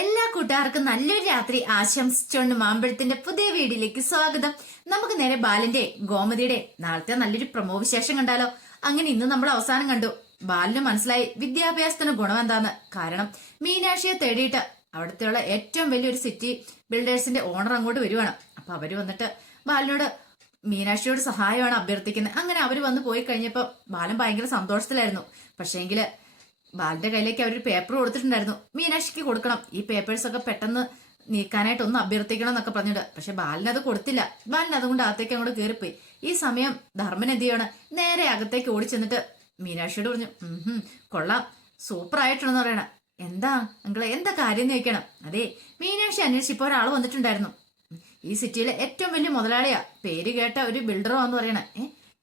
എല്ലാ കൂട്ടുകാർക്കും നല്ലൊരു രാത്രി ആശംസിച്ചുകൊണ്ട് മാമ്പഴത്തിന്റെ പുതിയ വീഡിയോയിലേക്ക് സ്വാഗതം. നമുക്ക് നേരെ ബാലന്റെ ഗോമതിയുടെ നാളത്തെ നല്ലൊരു പ്രമോ വിശേഷം കണ്ടാലോ. അങ്ങനെ ഇന്ന് നമ്മൾ അവസാനം കണ്ടു. ബാലിന് മനസ്സിലായി വിദ്യാഭ്യാസത്തിന് ഗുണം എന്താന്ന്. കാരണം മീനാക്ഷിയെ തേടിയിട്ട് അവിടുത്തെയുള്ള ഏറ്റവും വലിയൊരു സിറ്റി ബിൽഡേഴ്സിന്റെ ഓണർ അങ്ങോട്ട് വരുവാണ്. അപ്പൊ അവര് വന്നിട്ട് ബാലിനോട് മീനാക്ഷിയോട് സഹായമാണ് അഭ്യർത്ഥിക്കുന്നത്. അങ്ങനെ അവര് വന്ന് പോയി കഴിഞ്ഞപ്പോ ബാലൻ ഭയങ്കര സന്തോഷത്തിലായിരുന്നു. പക്ഷേങ്കില് ബാലിന്റെ കയ്യിലേക്ക് അവരൊരു പേപ്പർ കൊടുത്തിട്ടുണ്ടായിരുന്നു. മീനാക്ഷിക്ക് കൊടുക്കണം, ഈ പേപ്പേഴ്സ് ഒക്കെ പെട്ടെന്ന് നീക്കാനായിട്ട് ഒന്ന് അഭ്യർത്ഥിക്കണം എന്നൊക്കെ പറഞ്ഞിട്ട്. പക്ഷെ ബാലിന് അത് കൊടുത്തില്ല. ബാലിന് അതുകൊണ്ട് അകത്തേക്ക് അങ്ങോട്ട് കയറിപ്പോയി. ഈ സമയം ധർമ്മൻ എന്ത് ചെയ്യണം, നേരെ അകത്തേക്ക് ഓടി ചെന്നിട്ട് മീനാക്ഷിയോട് പറഞ്ഞു, കൊള്ളാം, സൂപ്പർ ആയിട്ടുണ്ടെന്ന് പറയണ. എന്താ അങ്കിളെ, എന്താ കാര്യം ചോദിക്കണം. അതെ, മീനാക്ഷി അന്വേഷിച്ചപ്പോ ഒരാൾ വന്നിട്ടുണ്ടായിരുന്നു. ഈ സിറ്റിയിലെ ഏറ്റവും വലിയ മുതലാളിയാ, പേര് കേട്ട ഒരു ബിൽഡറോ എന്ന് പറയണേ.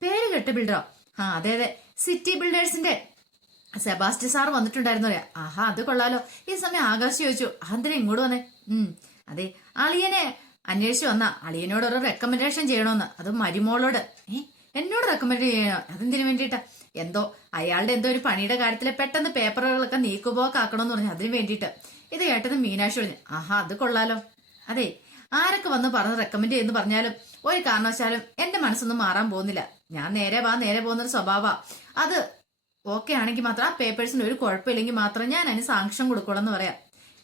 പേര് കേട്ട ബിൽഡറോ? ആ അതെ അതെ, സിറ്റി ബിൽഡേഴ്സിന്റെ സെബാസ്റ്റ്യൻ സാർ വന്നിട്ടുണ്ടായിരുന്നു. പറയാ, ആഹാ അത് കൊള്ളാലോ. ഈ സമയം ആകാശ് ചോദിച്ചു, അതെന്തിനാ ഇങ്ങോട്ട് വന്നേ? അതെ, അളിയനെ അന്വേഷിച്ചു വന്ന അളിയനോട് ഒരു റെക്കമെൻഡേഷൻ ചെയ്യണോന്ന്. അതും മരുമോളോട്. എന്നോട് റെക്കമെൻഡ് ചെയ്യണോ? അതെന്തിനു വേണ്ടിയിട്ടാ? എന്തോ അയാളുടെ എന്തോ ഒരു പണിയുടെ കാര്യത്തിൽ പെട്ടെന്ന് പേപ്പറുകളൊക്കെ നീക്കുപോക്കാക്കണമെന്ന് പറഞ്ഞു, അതിന് വേണ്ടിയിട്ട്. ഇത് കേട്ടത് മീനാക്ഷി പറഞ്ഞു, ആഹാ അത് കൊള്ളാലോ. അതെ, ആരൊക്കെ വന്ന് പറഞ്ഞ് റെക്കമെൻഡ് ചെയ്യുന്നു പറഞ്ഞാലും ഒരു കാരണവശാലും എന്റെ മനസ്സൊന്നും മാറാൻ പോകുന്നില്ല. ഞാൻ നേരെ പോകുന്നൊരു സ്വഭാവ. അത് ഓക്കെ ആണെങ്കിൽ മാത്രം, ആ പേപ്പേഴ്സിന് ഒരു കുഴപ്പമില്ലെങ്കിൽ മാത്രം ഞാൻ അതിന് സാങ്ഷൻ കൊടുക്കണം എന്ന് പറയാം.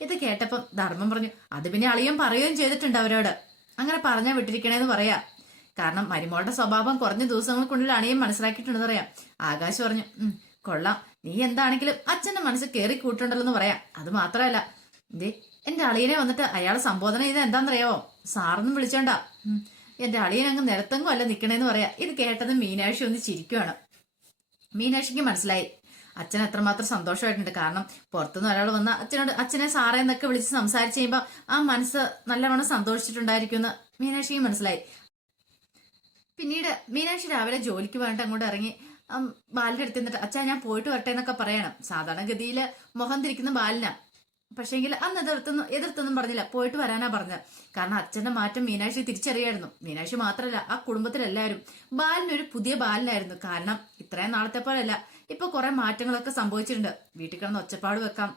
ഇത് കേട്ടപ്പം ധർമ്മം പറഞ്ഞു, അത് പിന്നെ അളിയൻ പറയുകയും ചെയ്തിട്ടുണ്ട് അവരോട്, അങ്ങനെ പറഞ്ഞാൽ വിട്ടിരിക്കണേന്ന് പറയാ. കാരണം മരുമോളുടെ സ്വഭാവം കുറഞ്ഞ ദിവസങ്ങൾക്കുള്ളിൽ അളിയൻ മനസ്സിലാക്കിയിട്ടുണ്ടെന്ന് പറയാം. ആകാശ് പറഞ്ഞു, കൊള്ളാം, നീ എന്താണെങ്കിലും അച്ഛന്റെ മനസ്സ് കയറി കൂട്ടുണ്ടല്ലോ എന്ന് പറയാം. അത് മാത്രമല്ല, ഇതേ എന്റെ അളിയനെ വന്നിട്ട് അയാളെ സംബോധന ചെയ്ത് എന്താണെന്നറിയാവോ? സാറൊന്നും വിളിച്ചോണ്ട, എന്റെ അളിയൻ അങ്ങ് നിരത്തെങ്കും അല്ല നിക്കണേന്ന് പറയാ. ഇത് കേട്ടത് മീനാക്ഷി ഒന്ന് ചിരിക്കുവാണ്. മീനാക്ഷിക്ക് മനസ്സിലായി അച്ഛൻ എത്രമാത്രം സന്തോഷമായിട്ടുണ്ട്. കാരണം പുറത്തുനിന്ന് ഒരാൾ വന്ന അച്ഛനെ സാറേ എന്നൊക്കെ വിളിച്ച് സംസാരിച്ച് കഴിയുമ്പോൾ ആ മനസ്സ് നല്ലവണ്ണം സന്തോഷിച്ചിട്ടുണ്ടായിരിക്കുമെന്ന് മീനാക്ഷിക്ക് മനസ്സിലായി. പിന്നീട് മീനാക്ഷി രാവിലെ ജോലിക്ക് പോയിട്ട് അങ്ങോട്ട് ഇറങ്ങി ബാലിന്റെ അടുത്ത് നിന്നിട്ട്, അച്ഛാ ഞാൻ പോയിട്ട് വരട്ടെ എന്നൊക്കെ പറയണം. സാധാരണഗതിയിൽ മുഖം തിരിക്കുന്ന ബാലിനാ. പക്ഷേങ്കിൽ അന്ന് എതിർത്തൊന്നും പറഞ്ഞില്ല, പോയിട്ട് വരാനാ പറഞ്ഞത്. കാരണം അച്ഛന്റെ മാറ്റം മീനാക്ഷി തിരിച്ചറിയായിരുന്നു. മീനാക്ഷി മാത്രമല്ല, ആ കുടുംബത്തിലെല്ലാവരും ബാലിനൊരു പുതിയ ബാലിനായിരുന്നു. കാരണം ഇത്രയും നാളത്തെ പോലെയല്ല, ഇപ്പൊ കുറെ മാറ്റങ്ങളൊക്കെ സംഭവിച്ചിട്ടുണ്ട്. വീട്ടിൽ കിടന്ന് ഒച്ചപ്പാട് വെക്കാം,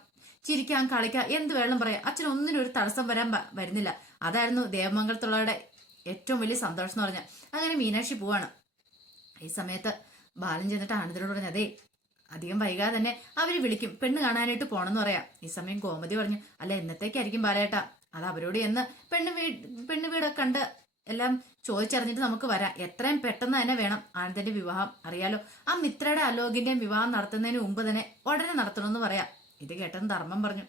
ചിരിക്കാം, കളിക്കാം, എന്ത് വേണം പറയാം. അച്ഛൻ ഒന്നിനും ഒരു തടസ്സം വരുന്നില്ല. അതായിരുന്നു ദേവമംഗലത്തുള്ളവരുടെ ഏറ്റവും വലിയ സന്തോഷം എന്ന് പറഞ്ഞാൽ. അങ്ങനെ മീനാക്ഷി പോവാണ്. ഈ സമയത്ത് ബാലൻ ചെന്നിട്ട് ആനന്ദിനോട് പറഞ്ഞു, അതേ അധികം വൈകാതെ തന്നെ അവര് വിളിക്കും, പെണ്ണ് കാണാനായിട്ട് പോണെന്ന് പറയാം. ഈ സമയം ഗോമതി പറഞ്ഞു, അല്ല എന്നത്തേക്കായിരിക്കും ബാലേട്ടാ? അത് അവരോട് എന്ന് പെണ്ണ് വീടൊക്കെ കണ്ട് എല്ലാം ചോദിച്ചറിഞ്ഞിട്ട് നമുക്ക് വരാം. എത്രയും പെട്ടെന്ന് തന്നെ വേണം ആനന്ദന്റെ വിവാഹം. അറിയാലോ, ആ മിത്രയുടെ അലോകിന്റെയും വിവാഹം നടത്തുന്നതിന് മുമ്പ് തന്നെ ഉടനെ നടത്തണമെന്ന് പറയാം. ഇത് കേട്ടെന്ന് ധർമ്മം പറഞ്ഞു,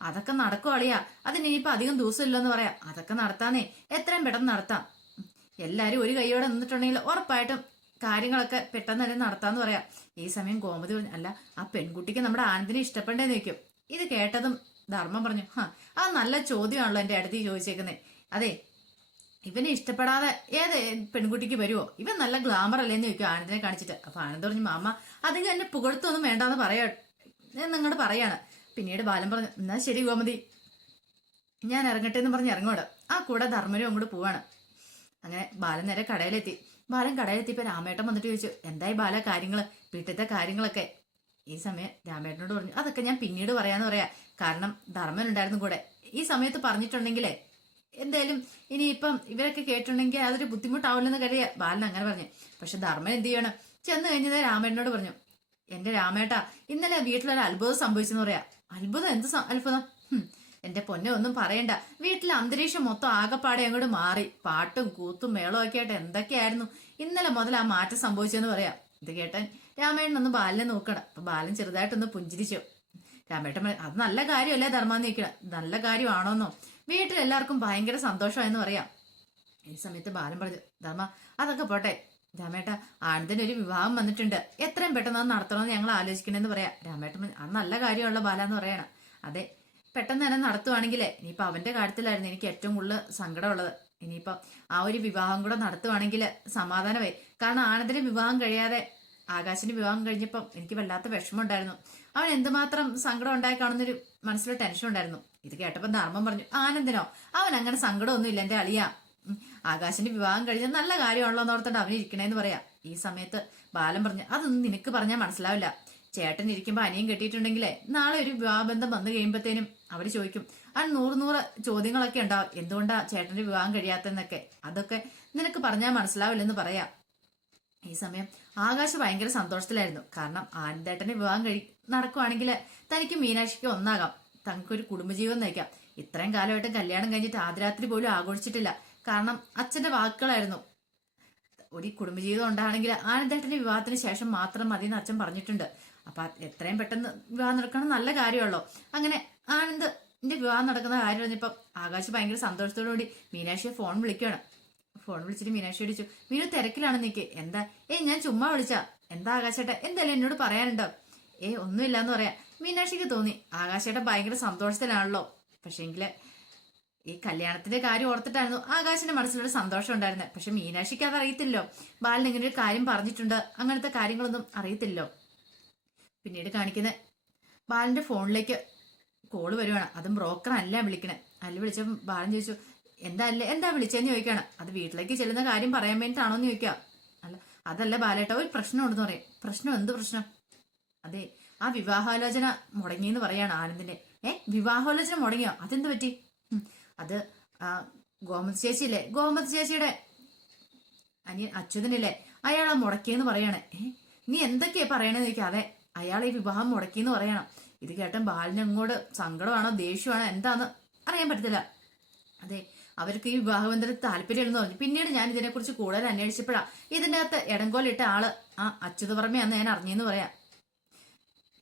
അതൊക്കെ നടക്കും അളിയാ, അതിനിപ്പോ അധികം ദിവസം ഇല്ലെന്ന് പറയാം. അതൊക്കെ നടത്താന്നേ, എത്രയും പെട്ടെന്ന് നടത്താം. എല്ലാരും ഒരു കൈയോടെ നിന്നിട്ടുണ്ടെങ്കിൽ ഉറപ്പായിട്ടും കാര്യങ്ങളൊക്കെ പെട്ടെന്ന് തന്നെ നടത്താന്ന് പറയാം. ഈ സമയം ഗോമതി പറഞ്ഞു, അല്ല ആ പെൺകുട്ടിക്ക് നമ്മുടെ ആനന്ദിനെ ഇഷ്ടപ്പെടേണ്ടെന്ന് ചോദിക്കും. ഇത് കേട്ടതും ധർമ്മം പറഞ്ഞു, അത് നല്ല ചോദ്യമാണല്ലോ എന്റെ അടുത്ത് ചോദിച്ചേക്കുന്നേ. അതെ, ഇവനെ ഇഷ്ടപ്പെടാതെ ഏത് പെൺകുട്ടിക്ക് വരുമോ? ഇവൻ നല്ല ഗ്ലാമർ അല്ലേന്ന് ചോദിക്കും ആനന്ദിനെ കാണിച്ചിട്ട്. അപ്പൊ ആനന്ദ് പറഞ്ഞു, മാമ അധികം എന്നെ പുകഴ്ത്തൊന്നും വേണ്ടാന്ന് നിങ്ങോട് പറയാണ്. പിന്നീട് ബാലൻ പറഞ്ഞു, എന്നാ ശരി ഗോമതി, ഞാൻ ഇറങ്ങട്ടെ എന്ന് പറഞ്ഞ് ഇറങ്ങോട്. ആ കൂടെ ധർമ്മനും അങ്ങോട്ട് പോവാണ്. അങ്ങനെ ബാലൻ നേരെ കടയിലെത്തി. ബാലൻ കടയിലെത്തിയപ്പോ രാമേട്ടൻ വന്നിട്ട് ചോദിച്ചു, എന്തായി ബാല കാര്യങ്ങള്, വീട്ടിലത്തെ കാര്യങ്ങളൊക്കെ? ഈ സമയം രാമേട്ടനോട് പറഞ്ഞു, അതൊക്കെ ഞാൻ പിന്നീട് പറയാന്ന് പറയാ. കാരണം ധർമ്മൻ ഉണ്ടായിരുന്നു കൂടെ. ഈ സമയത്ത് പറഞ്ഞിട്ടുണ്ടെങ്കിലേ എന്തായാലും ഇനിയിപ്പം ഇവരൊക്കെ കേട്ടിട്ടുണ്ടെങ്കിൽ അതൊരു ബുദ്ധിമുട്ടാവില്ലെന്ന് കഴിയാ. ബാലൻ അങ്ങനെ പറഞ്ഞു. പക്ഷെ ധർമ്മൻ എന്ത് ചെയ്യണം, ചെന്ന് കഴിഞ്ഞത് രാമേട്ടനോട് പറഞ്ഞു, എന്റെ രാമേട്ടാ, ഇന്നലെ വീട്ടിലൊരു അത്ഭുതം സംഭവിച്ചെന്ന് പറയാ. അത്ഭുതം? എന്ത് അത്ഭുതം? എന്റെ പൊന്നെ ഒന്നും പറയണ്ട, വീട്ടിലെ അന്തരീക്ഷം മൊത്തം ആകെപ്പാടെ അങ്ങോട്ട് മാറി. പാട്ടും കൂത്തും മേളവും ഒക്കെ ആയിട്ട് എന്തൊക്കെയായിരുന്നു ഇന്നലെ മുതൽ ആ മാറ്റം സംഭവിച്ചെന്ന് പറയാം. ഇത് കേട്ടൻ രാമേട്ടൻ ഒന്ന് ബാലിനെ നോക്കണം. അപ്പൊ ബാലൻ ചെറുതായിട്ടൊന്ന് പുഞ്ചിരിച്ചു. രാമേട്ടൻ അത് നല്ല കാര്യമല്ലേ ധർമ്മാന്ന് ചോദിക്കണം. നല്ല കാര്യമാണോന്നോ? വീട്ടിലെല്ലാവർക്കും ഭയങ്കര സന്തോഷമായെന്ന് പറയാം. ഈ സമയത്ത് ബാലൻ പറഞ്ഞു, ധർമ്മ അതൊക്കെ പോട്ടെ, രാമേട്ട ആനന്ദിന് ഒരു വിവാഹം വന്നിട്ടുണ്ട്, എത്രയും പെട്ടെന്ന് അത് നടത്തണമെന്ന് ഞങ്ങൾ ആലോചിക്കണെന്ന് പറയാം. രാമേട്ടൻ അത് നല്ല കാര്യമുള്ള ബാലാന്ന് പറയണം. അതെ, പെട്ടെന്ന് തന്നെ നടത്തുവാണെങ്കിലേ, ഇനിയിപ്പൊ അവന്റെ കാര്യത്തിലായിരുന്നു എനിക്ക് ഏറ്റവും കൂടുതൽ സങ്കടമുള്ളത്. ഇനിയിപ്പൊ ആ ഒരു വിവാഹം കൂടെ നടത്തുവാണെങ്കിൽ സമാധാനമായി. കാരണം ആനന്ദിന്റെ വിവാഹം കഴിയാതെ ആകാശിന്റെ വിവാഹം കഴിഞ്ഞപ്പം എനിക്ക് വല്ലാത്ത വിഷമം ഉണ്ടായിരുന്നു. അവൻ എന്തുമാത്രം സങ്കടം ഉണ്ടായി കാണുന്നൊരു മനസ്സിൽ ടെൻഷൻ ഉണ്ടായിരുന്നു. ഇത് കേട്ടപ്പോൾ ധർമ്മം പറഞ്ഞു, ആനന്ദിനോ? അവൻ അങ്ങനെ സങ്കടമൊന്നും ഇല്ല എന്റെ അളിയ. ആകാശിന്റെ വിവാഹം കഴിഞ്ഞാൽ നല്ല കാര്യമാണല്ലോ എന്ന് ഓർത്തോണ്ട് അവന് ഇരിക്കണേന്ന് പറയാ. ഈ സമയത്ത് ബാലൻ പറഞ്ഞു, അതൊന്നും നിനക്ക് പറഞ്ഞാൽ മനസ്സിലാവില്ല. ചേട്ടൻ ഇരിക്കുമ്പോ അനിയൻ കെട്ടിയിട്ടുണ്ടെങ്കിലേ നാളെ ഒരു വിവാഹബന്ധം വന്നു കഴിയുമ്പോഴത്തേനും അവര് ചോദിക്കും ആ നൂറ് ചോദ്യങ്ങളൊക്കെ ഉണ്ടാവും, എന്തുകൊണ്ടാ ചേട്ടന്റെ വിവാഹം കഴിയാത്തെന്നൊക്കെ. അതൊക്കെ നിനക്ക് പറഞ്ഞാൽ മനസ്സിലാവില്ലെന്ന് പറയാം. ഈ സമയം ആകാശ് ഭയങ്കര സന്തോഷത്തിലായിരുന്നു. കാരണം ആനന്ദേട്ടന്റെ വിവാഹം നടക്കുവാണെങ്കിൽ തനിക്ക് മീനാക്ഷിക്ക് ഒന്നാകാം, തനിക്കൊരു കുടുംബജീവൻ നയിക്കാം. ഇത്രയും കാലമായിട്ട് കല്യാണം കഴിഞ്ഞിട്ട് ആദ്യരാത്രി പോലും ആഘോഷിച്ചിട്ടില്ല. കാരണം അച്ഛന്റെ വാക്കുകളായിരുന്നു, ഒരു കുടുംബജീവിതം ഉണ്ടാണെങ്കിൽ ആനന്ദേട്ടന്റെ വിവാഹത്തിന് ശേഷം മാത്രം മതി എന്ന് അച്ഛൻ പറഞ്ഞിട്ടുണ്ട്. അപ്പൊ എത്രയും പെട്ടെന്ന് വിവാഹം നടക്കണം നല്ല കാര്യമല്ലോ. അങ്ങനെ ആനന്ദിന്റെ വിവാഹം നടക്കുന്ന കാര്യം പറഞ്ഞപ്പോ ആകാശ് ഭയങ്കര സന്തോഷത്തോടുകൂടി മീനാക്ഷിയെ ഫോൺ വിളിക്കുകയാണ്. ഫോൺ വിളിച്ചിട്ട് മീനാക്ഷി അടിച്ചു, മീനു തിരക്കിലാണ് നിക്ക്. എന്താ? ഞാൻ ചുമ്മാ വിളിച്ചാ. എന്താ ആകാശേട്ടാ, എന്തായാലും എന്നോട് പറയാനുണ്ടോ? ഒന്നുമില്ലാന്ന് പറയാ. മീനാക്ഷിക്ക് തോന്നി ആകാശേട്ടൻ ഭയങ്കര സന്തോഷത്തിലാണല്ലോ. പക്ഷേങ്കില് ഈ കല്യാണത്തിന്റെ കാര്യം ഓർത്തിട്ടായിരുന്നു ആകാശിന്റെ മനസ്സിലൊരു സന്തോഷം ഉണ്ടായിരുന്നത്. പക്ഷെ മീനാക്ഷിക്ക് അത് അറിയത്തില്ലോ, ബാലൻ ഇങ്ങനെ ഒരു കാര്യം പറഞ്ഞിട്ടുണ്ട്, അങ്ങനത്തെ കാര്യങ്ങളൊന്നും അറിയത്തില്ലോ. പിന്നീട് കാണിക്കുന്ന ബാലന്റെ ഫോണിലേക്ക് കോള് വരുവാണ്. അതും ബ്രോക്കർ അല്ല വിളിക്കണേ. അല്ല വിളിച്ച ബാലൻ ചോദിച്ചു, എന്താ വിളിച്ചെന്ന് ചോദിക്കാണ്. അത് വീട്ടിലേക്ക് ചെല്ലുന്ന കാര്യം പറയാൻ വേണ്ടിയിട്ടാണോ എന്ന് ചോദിക്കാം. അല്ല അതല്ല ബാലേട്ട, ഒരു പ്രശ്നം ഉണ്ടെന്ന് പറയും. പ്രശ്നം? എന്ത് പ്രശ്നം? അതെ, ആ വിവാഹാലോചന മുടങ്ങിയെന്ന് പറയാണ് ആനന്ദിന്റെ. വിവാഹാലോചന മുടങ്ങിയോ? അതെന്ത് പറ്റി? അത് ഗോമതി ചേച്ചിയില്ലേ, ഗോമതി ചേച്ചിയുടെ അനിയൻ അച്യുതനില്ലേ, അയാളെ മുടക്കിയെന്ന് പറയാണ്. നീ എന്തൊക്കെയാ പറയണെന്ന് ചോദിക്കാം. അതെ, അയാൾ ഈ വിവാഹം മുടക്കിയെന്ന് പറയണം. ഇത് കേട്ടൻ ബാലിന് അങ്ങോട്ട് സങ്കടമാണോ ദേഷ്യമാണോ എന്താന്ന് അറിയാൻ പറ്റത്തില്ല. അതെ, അവർക്ക് ഈ വിവാഹബന്ധത്തിൽ താല്പര്യമില്ലെന്ന് പറഞ്ഞു. പിന്നീട് ഞാൻ ഇതിനെക്കുറിച്ച് കൂടുതൽ അന്വേഷിച്ചപ്പോഴാ ഇതിന്റെ അകത്ത് ഇടങ്കോലിട്ട ആള് ആ അച്യുതപുറമെയാന്ന് ഞാൻ അറിഞ്ഞെന്ന് പറയാം.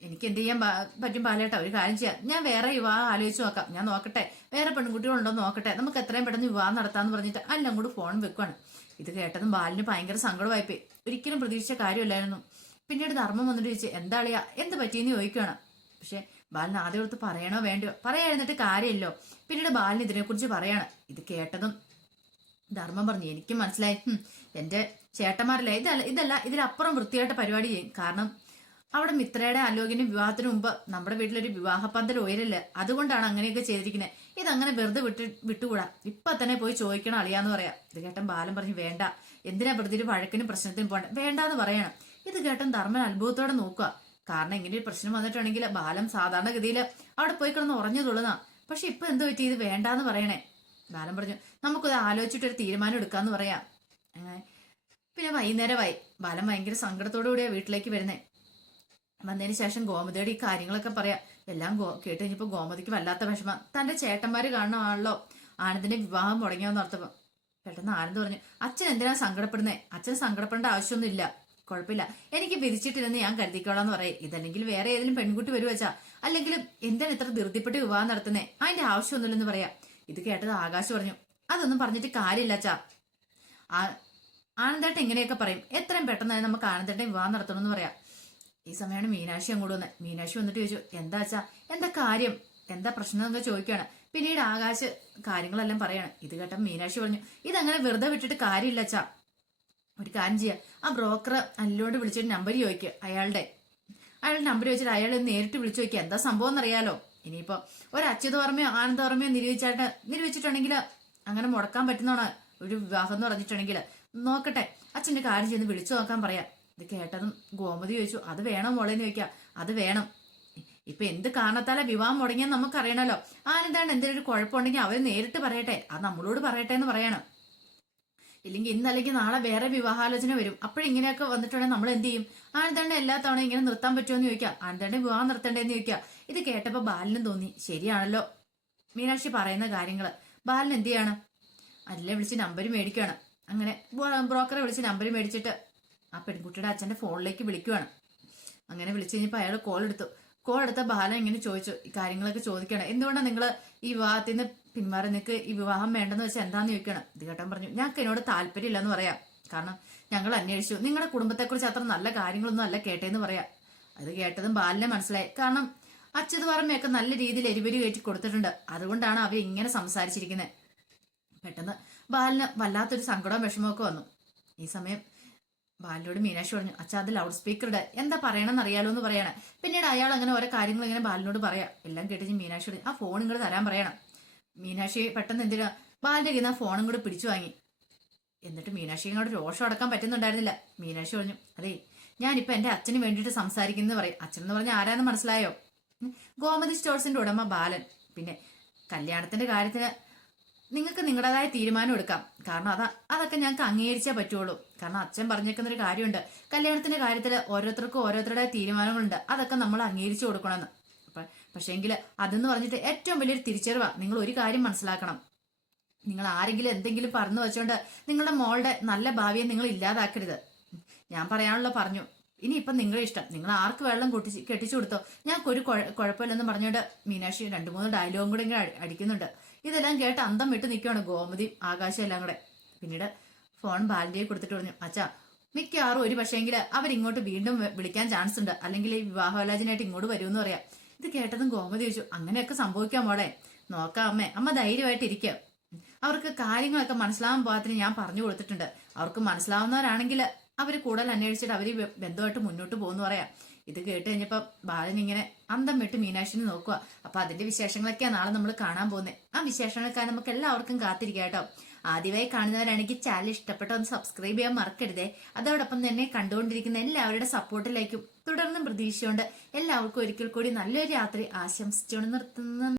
എനിക്ക് എന്ത് ചെയ്യാൻ പറ്റും ബാലേട്ട? ഒരു കാര്യം ചെയ്യാം, ഞാൻ വേറെ വിവാഹം ആലോചിച്ച് നോക്കാം. ഞാൻ നോക്കട്ടെ, വേറെ പെൺകുട്ടികളുണ്ടോ നോക്കട്ടെ, നമുക്ക് എത്രയും പെട്ടെന്ന് വിവാഹം നടത്താന്ന് പറഞ്ഞിട്ട് അല്ല അങ്ങോട്ട് ഫോൺ വെക്കുവാണ്. ഇത് കേട്ടതും ബാലിന് ഭയങ്കര സങ്കടമായിപ്പോയി. ഒരിക്കലും പ്രതീക്ഷിച്ച കാര്യമല്ലായിരുന്നു. പിന്നീട് ധർമ്മം വന്നിട്ട് ചോദിച്ചു, എന്താ അളിയാ, എന്ത് പറ്റിയെന്ന് ചോദിക്കുകയാണ്. പക്ഷെ ബാലിന് ആദ്യം എടുത്ത് പറയണോ വേണ്ടയോ, പറയാതിരുന്നിട്ട് കാര്യമില്ലോ. പിന്നീട് ബാലിന് ഇതിനെക്കുറിച്ച് പറയാണ്. ഇത് കേട്ടതും ധർമ്മം പറഞ്ഞു, എനിക്കും മനസ്സിലായി, എന്റെ ചേട്ടന്മാരല്ലേ ഇതല്ല ഇതിലപ്പുറം വൃത്തിയായിട്ട് പരിപാടി ചെയ്യും. കാരണം അവിടെ മിത്രയുടെ ആലോകിന്റെ വിവാഹത്തിന് മുമ്പ് നമ്മുടെ വീട്ടിലൊരു വിവാഹ പന്തൽ ഉയരല്ല, അതുകൊണ്ടാണ് അങ്ങനെയൊക്കെ ചെയ്തിരിക്കുന്നത്. ഇതങ്ങനെ വെറുതെ വിട്ടുകൂടാ, ഇപ്പൊ തന്നെ പോയി ചോദിക്കണം അളിയാന്ന് പറയാം. ഇത് കേട്ടൻ ബാലൻ പറഞ്ഞു, വേണ്ട, എന്തിനാ വെറുതെ ഒരു വഴക്കിനും പ്രശ്നത്തിനും പോകണ്ട, വേണ്ടാന്ന് പറയണം. ഇത് കേട്ടൻ ധർമ്മൻ അത്ഭുതത്തോടെ നോക്കുക. കാരണം ഇങ്ങനെ ഒരു പ്രശ്നം വന്നിട്ടുണ്ടെങ്കിൽ ബാലൻ സാധാരണഗതിയിൽ അവിടെ പോയി കിടന്ന് ഉറഞ്ഞു തുള്ളുന്ന. പക്ഷെ ഇപ്പൊ എന്ത് പറ്റി, ഇത് വേണ്ടാന്ന് പറയണേ. ബാലൻ പറഞ്ഞു, നമുക്കത് ആലോചിച്ചിട്ടൊരു തീരുമാനം എടുക്കാന്ന് പറയാം. അങ്ങനെ പിന്നെ വൈകുന്നേരമായി. ബാലൻ ഭയങ്കര സങ്കടത്തോടു കൂടിയാ വീട്ടിലേക്ക് വരുന്നേ. വന്നതിന് ശേഷം ഗോമതിയോട് ഈ കാര്യങ്ങളൊക്കെ പറയാം. എല്ലാം കേട്ട് കഴിഞ്ഞപ്പോ ഗോമതിക്ക് വല്ലാത്ത വിഷമം. തന്റെ ചേട്ടന്മാര് കാണണമാണല്ലോ ആനന്ദിന്റെ വിവാഹം മുടങ്ങിയോന്ന് ഓർത്തപ്പോ പെട്ടെന്ന് ആനന്ദ് പറഞ്ഞു, അച്ഛൻ എന്തിനാ സങ്കടപ്പെടുന്നേ? അച്ഛൻ സങ്കടപ്പെടേണ്ട ആവശ്യമൊന്നുമില്ല, കുഴപ്പമില്ല, എനിക്ക് വിധിച്ചിട്ടില്ലെന്ന് ഞാൻ കരുതിക്കോളാന്ന് പറയും. ഇതല്ലെങ്കിൽ വേറെ ഏതെങ്കിലും പെൺകുട്ടി വരുവച്ചാ, അല്ലെങ്കിൽ എന്തിനാ ഇത്ര ധൃതിപ്പെട്ട് വിവാഹം നടത്തുന്നേ? അതിന്റെ ആവശ്യമൊന്നുമില്ലെന്ന് പറയാം. ഇത് കേട്ടത് ആകാശ് പറഞ്ഞു, അതൊന്നും പറഞ്ഞിട്ട് കാര്യമില്ല അച്ഛാ. ആനന്ദേട്ടൻ ഇങ്ങനെയൊക്കെ പറയും, എത്രയും പെട്ടെന്ന് നമുക്ക് ആനന്ദേട്ടൻ വിവാഹം നടത്തണമെന്ന് പറയാം. ഈ സമയമാണ് മീനാക്ഷി അങ്ങോട്ട് വന്നത്. മീനാക്ഷി വന്നിട്ട് ചോദിച്ചു, എന്താ അച്ഛാ, എന്താ കാര്യം, എന്താ പ്രശ്നം എന്നൊക്കെ ചോദിക്കുകയാണ്. പിന്നീട് ആകാശ് കാര്യങ്ങളെല്ലാം പറയാണ്. ഇത് കേട്ട മീനാക്ഷി പറഞ്ഞു, ഇതങ്ങനെ വെറുതെ വിട്ടിട്ട് കാര്യമില്ല അച്ഛാ. ഒരു കാര്യം ചെയ്യാം, ആ ബ്രോക്കർ അല്ലോണ്ട് വിളിച്ചിട്ട് നമ്പർ ചോദിക്കുക. അയാളുടെ നമ്പർ ചോദിച്ചിട്ട് അയാളെ നേരിട്ട് വിളിച്ചു ചോദിക്കുക, എന്താ സംഭവം എന്നറിയാലോ. ഇനിയിപ്പോ ഒരു അച്യുതവർമ്മയോ ആനന്ദവർമ്മയോ നിരൂപിച്ചിട്ടുണ്ടെങ്കിൽ അങ്ങനെ മുടക്കാൻ പറ്റുന്നതാണ് ഒരു വിവാഹം എന്ന് പറഞ്ഞിട്ടുണ്ടെങ്കിൽ. നോക്കട്ടെ, അച്ഛൻ്റെ കാര്യം ചെയ്ത് വിളിച്ചു നോക്കാൻ പറയാം. ഇത് കേട്ടതും ഗോമതി ചോദിച്ചു, അത് വേണോ മോളേന്ന് ചോദിക്കാം. അത് വേണം. ഇപ്പൊ എന്ത് കാരണത്താലെ വിവാഹം മുടങ്ങിയെന്ന് നമുക്കറിയണല്ലോ. ആനന്ദാണ് എന്തെങ്കിലും ഒരു കുഴപ്പമുണ്ടെങ്കിൽ അവര് നേരിട്ട് പറയട്ടെ, അത് നമ്മളോട് പറയട്ടെ എന്ന് പറയണം. ഇല്ലെങ്കിൽ ഇന്നല്ലെങ്കിൽ നാളെ വേറെ വിവാഹാലോചന വരും. അപ്പോഴിങ്ങനെയൊക്കെ വന്നിട്ടുണ്ടെങ്കിൽ നമ്മൾ എന്ത് ചെയ്യും? ആനന്ദാണ്ട് എല്ലാ തവണ ഇങ്ങനെ നിർത്താൻ പറ്റുമോ എന്ന് ചോദിക്കാം. ആനന്ദാണ്ട് വിവാഹം നിർത്തണ്ടേന്ന് ചോദിക്കാം. ഇത് കേട്ടപ്പോ ബാലിനും തോന്നി, ശരിയാണല്ലോ മീനാക്ഷി പറയുന്ന കാര്യങ്ങള്. ബാലൻ എന്ത് ചെയ്യാണ്? അല്ലേ വിളിച്ച് നമ്പർ മേടിക്കുകയാണ്. അങ്ങനെ ബ്രോക്കറെ വിളിച്ച് നമ്പർ മേടിച്ചിട്ട് ആ പെൺകുട്ടിയുടെ അച്ഛന്റെ ഫോണിലേക്ക് വിളിക്കുവാണ്. അങ്ങനെ വിളിച്ചു കഴിഞ്ഞപ്പോ അയാൾ കോൾ എടുത്ത ബാലൻ ഇങ്ങനെ ചോദിച്ചു, ഈ കാര്യങ്ങളൊക്കെ ചോദിക്കണം, എന്തുകൊണ്ടാണ് നിങ്ങൾ ഈ വിവാഹത്തിൽ നിന്ന് പിന്മാറി, നിനക്ക് ഈ വിവാഹം വേണ്ടെന്ന് വെച്ചാൽ എന്താന്ന് ചോദിക്കണം. ഇത് കേട്ടാൻ പറഞ്ഞു, ഞങ്ങൾക്ക് എന്നോട് താല്പര്യമില്ലെന്ന് പറയാം. കാരണം ഞങ്ങൾ അന്വേഷിച്ചു, നിങ്ങളുടെ കുടുംബത്തെക്കുറിച്ച് അത്ര നല്ല കാര്യങ്ങളൊന്നും അല്ല കേട്ടേന്ന് പറയാം. അത് കേട്ടതും ബാലിനെ മനസ്സിലായി. കാരണം അച്യുത് വർമ്മയൊക്കെ നല്ല രീതിയിൽ എരിപരി കയറ്റി കൊടുത്തിട്ടുണ്ട്, അതുകൊണ്ടാണ് അവർ ഇങ്ങനെ സംസാരിച്ചിരിക്കുന്നത്. പെട്ടെന്ന് ബാലിന് വല്ലാത്തൊരു സങ്കടവും വിഷമമൊക്കെ വന്നു. ഈ സമയം ബാലിനോട് മീനാക്ഷി പറഞ്ഞു, അച്ഛാ അത് ലൗഡ് സ്പീക്കറുടെ എന്താ പറയണമെന്ന് അറിയാലോ എന്ന് പറയണം. പിന്നീട് അയാൾ അങ്ങനെ ഓരോ കാര്യങ്ങൾ ഇങ്ങനെ ബാലിനോട് പറയാം. എല്ലാം കേട്ടിച്ച് മീനാക്ഷിയോട് ആ ഫോൺ ഇങ്ങോട്ട് തരാൻ പറയണം. മീനാക്ഷി പെട്ടെന്ന് എന്തിനാ ബാലിന്റെ കയ്യിൽ നിന്ന് ആ ഫോണും കൂടെ പിടിച്ചു വാങ്ങി. എന്നിട്ട് മീനാക്ഷി ഇങ്ങോട്ട് രോഷം അടക്കാൻ പറ്റുന്നുണ്ടായിരുന്നില്ല. മീനാക്ഷി പറഞ്ഞു, അതെ ഞാനിപ്പോ എന്റെ അച്ഛന് വേണ്ടിയിട്ട് സംസാരിക്കുന്നു പറയും. അച്ഛൻ എന്ന് പറഞ്ഞാൽ ആരാന്ന് മനസ്സിലായോ? ഗോമതി സ്റ്റോഴ്സിന്റെ ഉടമ ബാലൻ. പിന്നെ കല്യാണത്തിന്റെ കാര്യത്തിന് നിങ്ങൾക്ക് നിങ്ങളുടേതായ തീരുമാനം എടുക്കാം. കാരണം അതൊക്കെ ഞങ്ങൾക്ക് അംഗീകരിച്ചേ പറ്റുള്ളൂ. കാരണം അച്ഛൻ പറഞ്ഞേക്കുന്ന ഒരു കാര്യമുണ്ട്, കല്യാണത്തിന്റെ കാര്യത്തിൽ ഓരോരുത്തർക്കും ഓരോരുത്തരുടെ തീരുമാനങ്ങളുണ്ട്, അതൊക്കെ നമ്മൾ അംഗീകരിച്ചു കൊടുക്കണമെന്ന്. പക്ഷേങ്കിൽ അതെന്ന് പറഞ്ഞിട്ട് ഏറ്റവും വലിയൊരു തിരിച്ചറിവാ. നിങ്ങൾ ഒരു കാര്യം മനസ്സിലാക്കണം, നിങ്ങൾ ആരെങ്കിലും എന്തെങ്കിലും പറഞ്ഞു വെച്ചോണ്ട് നിങ്ങളുടെ മോളുടെ നല്ല ഭാവിയെ നിങ്ങൾ ഇല്ലാതാക്കരുത്. ഞാൻ പറയാനുള്ള പറഞ്ഞു. ഇനിയിപ്പം നിങ്ങളുടെ ഇഷ്ടം, നിങ്ങൾ ആർക്ക് വെള്ളം കെട്ടിച്ചു കൊടുത്തോ, ഞങ്ങൾക്കൊരു കുഴപ്പമില്ലെന്ന് പറഞ്ഞോണ്ട് മീനാക്ഷി 2-3 ഡയലോഗും കൂടെ ഇങ്ങനെ അടിക്കുന്നുണ്ട്. ഇതെല്ലാം കേട്ട് അന്തം വിട്ട് നിൽക്കുവാണ് ഗോമതി ആകാശം എല്ലാം കൂടെ. പിന്നീട് ഫോൺ ബാലിന്റെയെ കൊടുത്തിട്ട് പറഞ്ഞു, അച്ഛാ മിക്കവാറും ഒരു പക്ഷേങ്കിൽ അവരിങ്ങോട്ട് വീണ്ടും വിളിക്കാൻ ചാൻസ് ഉണ്ട്, അല്ലെങ്കിൽ ഈ വിവാഹോലോചനയായിട്ട് ഇങ്ങോട്ട് വരുമെന്ന് പറയാം. ഇത് കേട്ടതും ഗോമതി ചോദിച്ചു, അങ്ങനെയൊക്കെ സംഭവിക്കാൻ മോളെ, നോക്കാം അമ്മേ, അമ്മ ധൈര്യമായിട്ട് ഇരിക്കുക. അവർക്ക് കാര്യങ്ങളൊക്കെ മനസ്സിലാവാൻ പോകത്തിന് ഞാൻ പറഞ്ഞു കൊടുത്തിട്ടുണ്ട്. അവർക്ക് മനസ്സിലാവുന്നവരാണെങ്കിൽ അവര് കൂടുതൽ അന്വേഷിച്ചിട്ട് അവര് ബന്ധമായിട്ട് മുന്നോട്ട് പോകുന്നു പറയാം. ഇത് കേട്ട് കഴിഞ്ഞപ്പോ ബാലൻ ഇങ്ങനെ അന്തം വിട്ട് മീനാക്ഷിനെ നോക്കുക. അപ്പൊ അതിന്റെ വിശേഷങ്ങളൊക്കെയാണ് നാളെ നമ്മൾ കാണാൻ പോകുന്നത്. ആ വിശേഷങ്ങൾക്കായി നമുക്ക് എല്ലാവർക്കും കാത്തിരിക്കാം കേട്ടോ. ആദ്യമായി കാണുന്നവരാണെങ്കിൽ ചാനൽ ഇഷ്ടപ്പെട്ട ഒന്ന് സബ്സ്ക്രൈബ് ചെയ്യാൻ മറക്കരുതേ. അതോടൊപ്പം തന്നെ കണ്ടുകൊണ്ടിരിക്കുന്ന എല്ലാവരുടെ സപ്പോർട്ടിലേക്കും തുടർന്നും പ്രതീക്ഷയുണ്ട്. എല്ലാവർക്കും ഒരിക്കൽ കൂടി നല്ലൊരു രാത്രി ആശംസിച്ചുകൊണ്ട് നിർത്തുന്നു.